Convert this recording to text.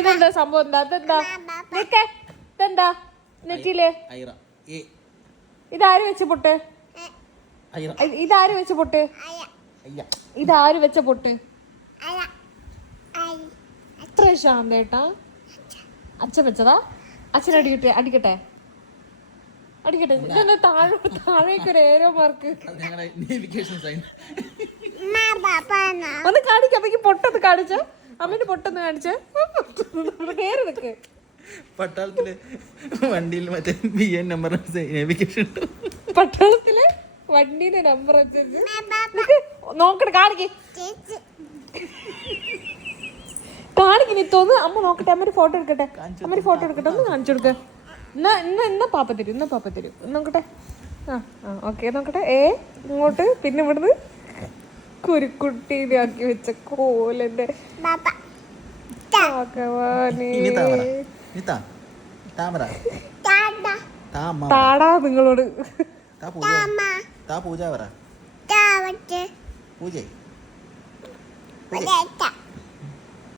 ഇതെന്താ സംഭവം? എന്താ ഇതെന്താ നെറ്റിയില്? ഇതാര് വെച്ച പൊട്ട്? ഇതാര് വെച്ച പൊട്ട്? ഇതാര് വെച്ച പൊട്ട്? അത്ര ശാന്തേട്ടാ. അച്ഛൻ വെച്ചതാ? അച്ഛൻ അടിക്കട്ടെ. ഇതെന്താ താഴേക്ക് ഒരു ഏരോ മാർക്ക്? ഒന്ന് കാണിക്ക. അമ്മക്ക് പൊട്ടൊന്ന് കാണിച്ച. അമ്മേന്റെ പൊട്ടൊന്ന് കാണിച്ച. കേറി നിക്ക്. പട്ടാളത്തില് വണ്ടിയിൽ മറ്റേ BN നമ്പർ നേവിഗേഷൻ. പട്ടാളത്തില് വണ്ടീന്റെ നമ്പർ നോക്കട്ടെ. കാണിക്കണി തോന്നു. അമ്മ നോക്കട്ടെ. അമ്മ ഫോട്ടോ എടുക്കട്ടെ. ഒന്ന് കാണിച്ചു കൊടുക്ക. എന്നാ പാപ്പ തരും. നോക്കട്ടെ. ഓക്കെ നോക്കട്ടെ. ഇങ്ങോട്ട് പിന്നെ ഇവിടുന്ന് കുരുക്കുട്ടിയിലാക്കി വെച്ച കോലന്റെ താടാ നിങ്ങളോട്. പൂജ പറ. പൂജ